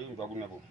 လေးကိုတော့ဘူးနေဘူး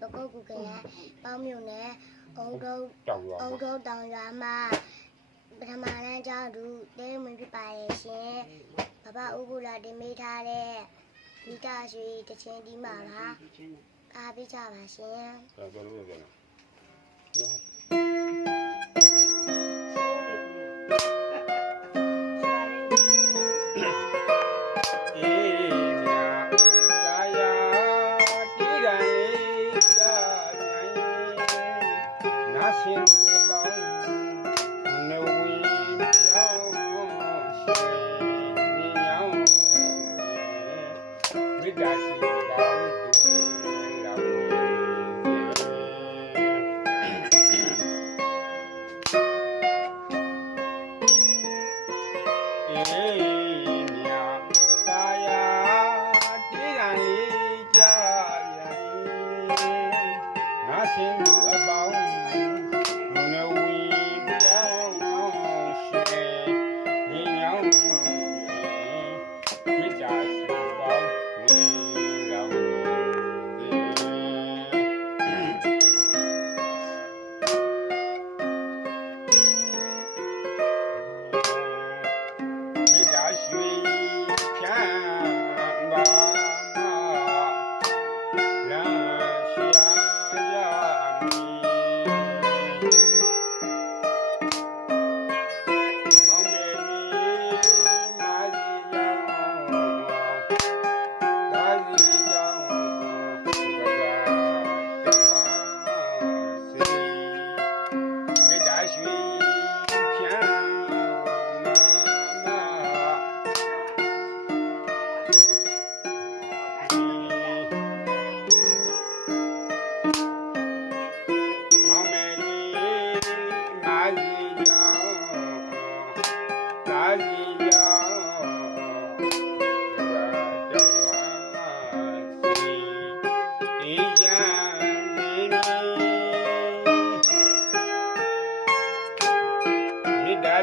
ပကုတ်ကူကရပေါင်းမြုံနဲ့အုံတုတ်တောင်ရွာမှာပထမလမ်းကျောင်းသူတဲမင်းဖြစ်ပါရဲ့ရှင်ဘဘဥက္ကုလာတင်မေးထားတဲ့မိသားစုတချင်းဒီမှာပါအားပေးကြပါရှင်ပြောလို့ရတယ်ရှင်အပေါင်းနေဝီပြောင်းရှင်ညောင်းဝိဒါစီကောင်းသူလောင်းအေးမြာတာယာတိရန်လေးကြရင်ငါရှင်သူအပေါင်းရ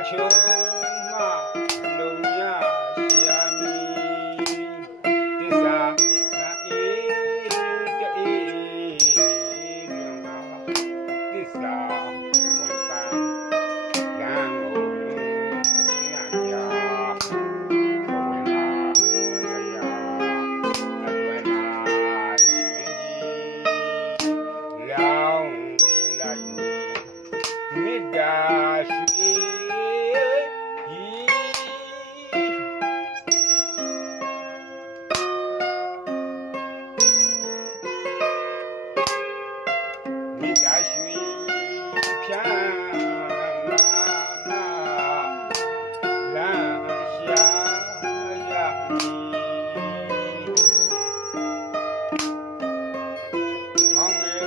ချုံမလုံရရှာမီတစ္ဆာနာအေးတေးလွန်ပါတစ္ဆာဝန်ပန်းလမ်းကိုညံ့ပြဘဝနာဝရအတွင်နာရွှင်ကြီးလောင်းလိုက်မေတ္တာရွှေမေတ္တာရွှေဖြန်းလာနာလမ်းရှာရမည်မောင်မေ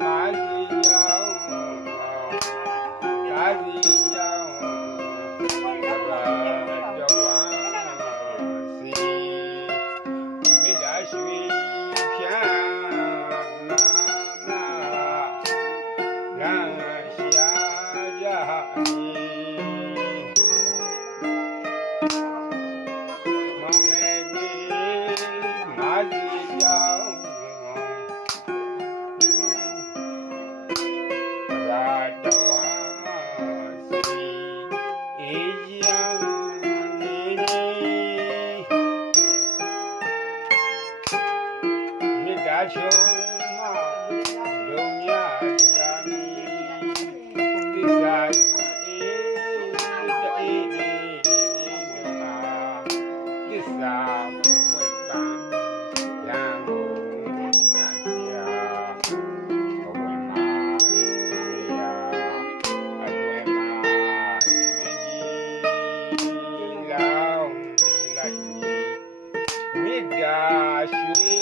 မာစီယောင်သာစီယောင်ဘာတော်ဝမ်းစီမေတ္တာရွှေဖြန်းလာနာလမ်းရှာရမည်မောင်မေမာစီယောင်ဘာတော်ဝမ်းစီအေးယောင်နေမေတ္တာချုံမလုံရရှာမီသစ္စာအေးတေးလွန်ပါသစ္စာဝန်ပန်းလမ်းကိုညံ့ပြဘဝနာရွှေရအတွင်နာရွှင်ကြီးလောင်းလိုက်မည်မေတ္တာရွှေ